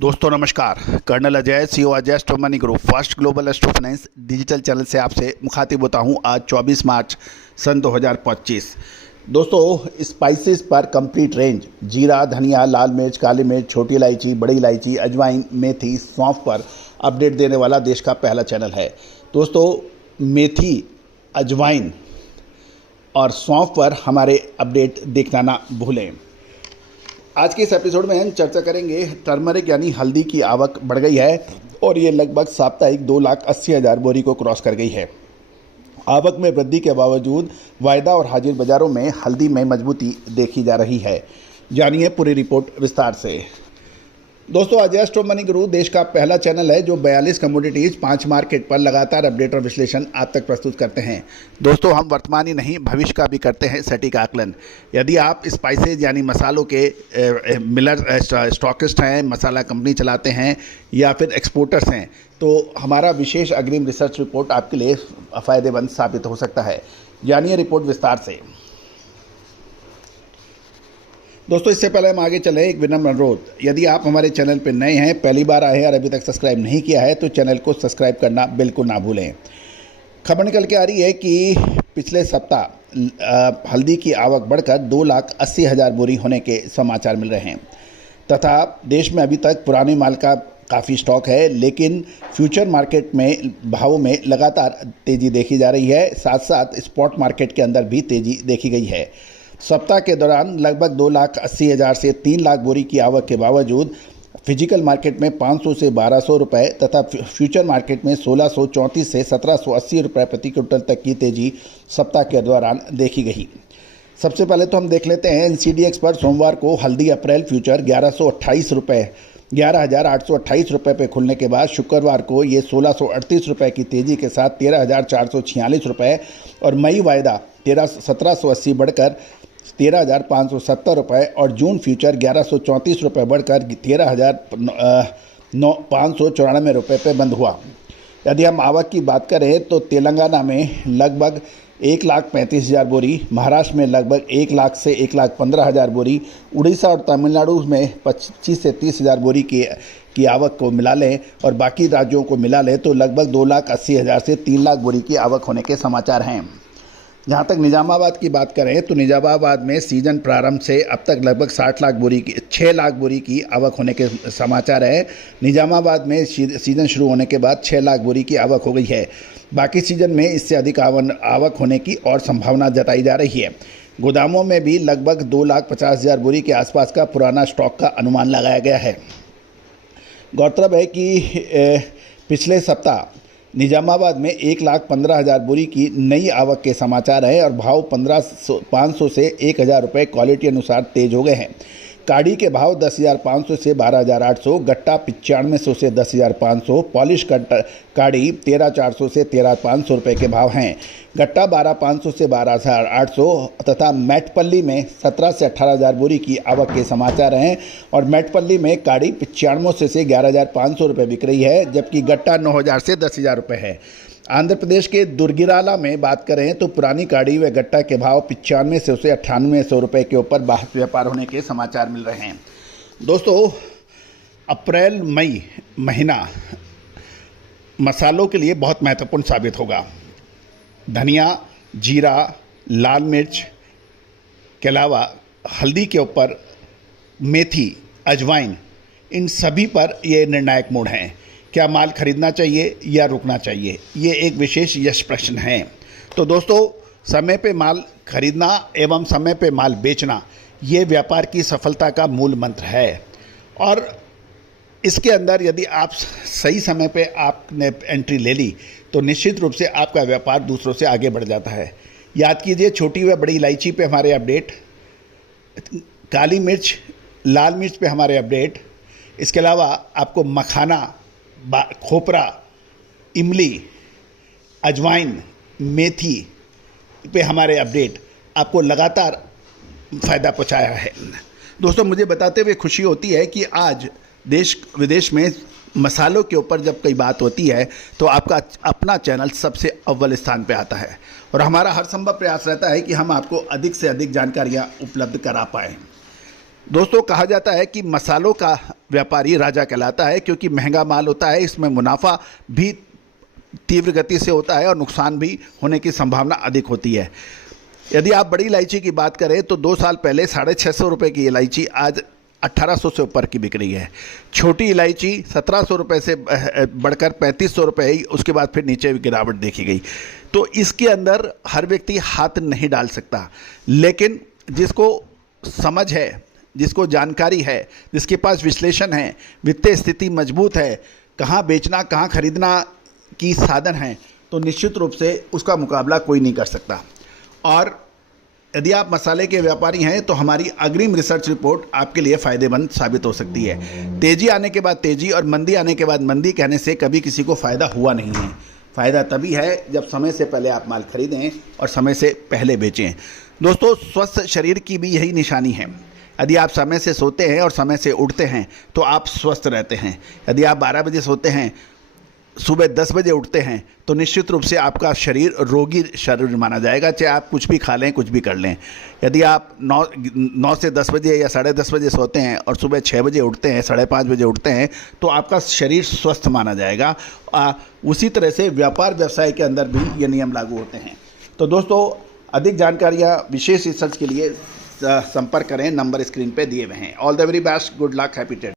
दोस्तों नमस्कार। Colonel Ajay, CEO Ajay astro money group first global astro finance digital channel से आपसे मुखातिब होता हूं। आज 24 मार्च सन 2025। दोस्तों स्पाइसेस पर कंप्लीट रेंज जीरा, धनिया, लाल मिर्च, काली मिर्च, छोटी इलायची, बड़ी इलायची, अजवाइन, मेथी, सौंफ पर अपडेट देने वाला देश का पहला चैनल है। दोस्तों मेथी, अजवाइन और सौंफ पर हमारे अपडेट देखना ना भूलें। आज के इस एपिसोड में हम चर्चा करेंगे टर्मरिक यानी हल्दी की आवक बढ़ गई है और ये लगभग साप्ताहिक 2,80,000 बोरी को क्रॉस कर गई है। आवक में वृद्धि के बावजूद वायदा और हाजिर बाजारों में हल्दी में मजबूती देखी जा रही है। जानिए पूरी रिपोर्ट विस्तार से। दोस्तों अजय एस्ट्रो मनी गुरु देश का पहला चैनल है जो 42 कमोडिटीज़ 5 मार्केट पर लगातार अपडेट और विश्लेषण आप तक प्रस्तुत करते हैं। दोस्तों हम वर्तमान ही नहीं भविष्य का भी करते हैं सटीक आकलन। यदि आप स्पाइसेज यानी मसालों के मिलर स्टॉकिस्ट हैं, मसाला कंपनी चलाते हैं या फिर एक्सपोर्टर्स हैं तो हमारा विशेष अग्रिम रिसर्च रिपोर्ट आपके लिए फ़ायदेमंद साबित हो सकता है। जानिए रिपोर्ट विस्तार से। दोस्तों इससे पहले हम आगे चलें, एक विनम्र अनुरोध, यदि आप हमारे चैनल पर नए हैं, पहली बार आए हैं और अभी तक सब्सक्राइब नहीं किया है तो चैनल को सब्सक्राइब करना बिल्कुल ना भूलें। खबर निकल के आ रही है कि पिछले सप्ताह हल्दी की आवक बढ़कर 2,80,000 बोरी होने के समाचार मिल रहे हैं तथा देश में अभी तक पुराने माल का काफ़ी स्टॉक है, लेकिन फ्यूचर मार्केट में भावों में लगातार तेज़ी देखी जा रही है। साथ साथ स्पॉट मार्केट के अंदर भी तेज़ी देखी गई है। सप्ताह के दौरान लगभग 2,80,000 से 3 लाख बोरी की आवक के बावजूद फिजिकल मार्केट में 500 से 1,200 रुपये तथा फ्यूचर मार्केट में 1,634 से 1,780 रुपये प्रति क्विंटल तक की तेज़ी सप्ताह के दौरान देखी गई। सबसे पहले तो हम देख लेते हैं एनसीडीएक्स पर सोमवार को हल्दी अप्रैल फ्यूचर 1,128 रुपये 11,828 रुपये पे खुलने के बाद शुक्रवार को ये 1,638 रुपये की तेज़ी के साथ 13,446 रुपये और मई वायदा 1,780 बढ़कर 13,570 रुपये और जून फ्यूचर 1,134 रुपये बढ़कर 13,594 रुपये पे बंद हुआ। यदि हम आवक की बात करें तो तेलंगाना में लगभग 1,35,000 बोरी, महाराष्ट्र में लगभग 1 लाख से 1,15,000 बोरी, उड़ीसा और तमिलनाडु में 25 से 30,000 बोरी की आवक को मिला लें और बाकी राज्यों को मिला लें तो लगभग 2,80,000 से 3 लाख बोरी की आवक होने के समाचार हैं। जहाँ तक निजामाबाद की बात करें तो निजामाबाद में सीजन प्रारंभ से अब तक लगभग 6 लाख बोरी की आवक होने के समाचार है। निजामाबाद में सीजन शुरू होने के बाद 6 लाख बोरी की आवक हो गई है। बाकी सीजन में इससे अधिक आवक होने की और संभावना जताई जा रही है। गोदामों में भी लगभग 2,50,000 बोरी के आसपास का पुराना स्टॉक का अनुमान लगाया गया है। गौरतलब है कि पिछले सप्ताह निजामाबाद में 1,15,000 बोरी की नई आवक के समाचार हैं और भाव 500 से 1,000 रुपये क्वालिटी अनुसार तेज हो गए हैं। काड़ी के भाव 10,500 से 12,800, गट्टा 9500 से 10,500, पॉलिश काड़ी 13,400 से 13,500 रुपये के भाव हैं। गट्टा 12,500 से 12,800 तथा मैटपल्ली में 17 से 18,000 बोरी की आवक के समाचार हैं और मैटपल्ली में काड़ी 9500 से 11,500 रुपये बिक रही है, जबकि गट्टा 9,000 से 10,000 रुपये है। आंध्र प्रदेश के दुर्गिराला में बात करें तो पुरानी काड़ी व गट्टा के भाव 9500 से 9800 रुपये के ऊपर बाहर व्यापार होने के समाचार मिल रहे हैं। दोस्तों अप्रैल मई महीना मसालों के लिए बहुत महत्वपूर्ण साबित होगा। धनिया, जीरा, लाल मिर्च के अलावा हल्दी के ऊपर मेथी, अजवाइन, इन सभी पर ये निर्णायक मोड़ हैं। क्या माल खरीदना चाहिए या रुकना चाहिए, ये एक विशेष यश प्रश्न है। तो दोस्तों समय पे माल खरीदना एवं समय पे माल बेचना ये व्यापार की सफलता का मूल मंत्र है और इसके अंदर यदि आप सही समय पे आपने एंट्री ले ली तो निश्चित रूप से आपका व्यापार दूसरों से आगे बढ़ जाता है। याद कीजिए छोटी व बड़ी इलायची पे हमारे अपडेट, काली मिर्च, लाल मिर्च पे हमारे अपडेट, इसके अलावा आपको मखाना, खोपरा, इमली, अजवाइन, मेथी पे हमारे अपडेट आपको लगातार फ़ायदा पहुंचाया है। दोस्तों मुझे बताते हुए खुशी होती है कि आज देश विदेश में मसालों के ऊपर जब कोई बात होती है तो आपका अपना चैनल सबसे अव्वल स्थान पे आता है और हमारा हर संभव प्रयास रहता है कि हम आपको अधिक से अधिक जानकारियाँ उपलब्ध करा पाएँ। दोस्तों कहा जाता है कि मसालों का व्यापारी राजा कहलाता है, क्योंकि महंगा माल होता है, इसमें मुनाफा भी तीव्र गति से होता है और नुकसान भी होने की संभावना अधिक होती है। यदि आप बड़ी इलायची की बात करें तो 2 साल पहले 650 रुपये की इलायची आज 1800 से ऊपर की बिक रही है। छोटी इलायची 1700 रुपये से बढ़कर 3500 रुपये ही, उसके बाद फिर नीचे गिरावट देखी गई। तो इसके अंदर हर व्यक्ति हाथ नहीं डाल सकता, लेकिन जिसको समझ है, जिसको जानकारी है, जिसके पास विश्लेषण है, वित्तीय स्थिति मजबूत है, कहाँ बेचना कहाँ खरीदना की साधन है, तो निश्चित रूप से उसका मुकाबला कोई नहीं कर सकता। और यदि आप मसाले के व्यापारी हैं तो हमारी अग्रिम रिसर्च रिपोर्ट आपके लिए फ़ायदेमंद साबित हो सकती है। तेज़ी आने के बाद तेज़ी और मंदी आने के बाद मंदी कहने से कभी किसी को फ़ायदा हुआ नहीं है। फ़ायदा तभी है जब समय से पहले आप माल खरीदें और समय से पहले बेचें। दोस्तों, स्वस्थ शरीर की भी यही निशानी है। यदि आप समय से सोते हैं और समय से उठते हैं तो आप स्वस्थ रहते हैं। यदि आप 12 बजे सोते हैं, सुबह 10 बजे उठते हैं, तो निश्चित रूप से आपका शरीर रोगी शरीर माना जाएगा, चाहे आप कुछ भी खा लें, कुछ भी कर लें। यदि आप 9 से 10 बजे या 10:30 बजे सोते हैं और सुबह 6 बजे उठते हैं, 5:30 बजे उठते हैं, तो आपका शरीर स्वस्थ माना जाएगा। उसी तरह से व्यापार व्यवसाय के अंदर भी ये नियम लागू होते हैं। तो दोस्तों, अधिक जानकारियाँ विशेष रिसर्च के लिए संपर्क करें, नंबर स्क्रीन पे दिए हुए हैं। All the very best, good luck, happy trading.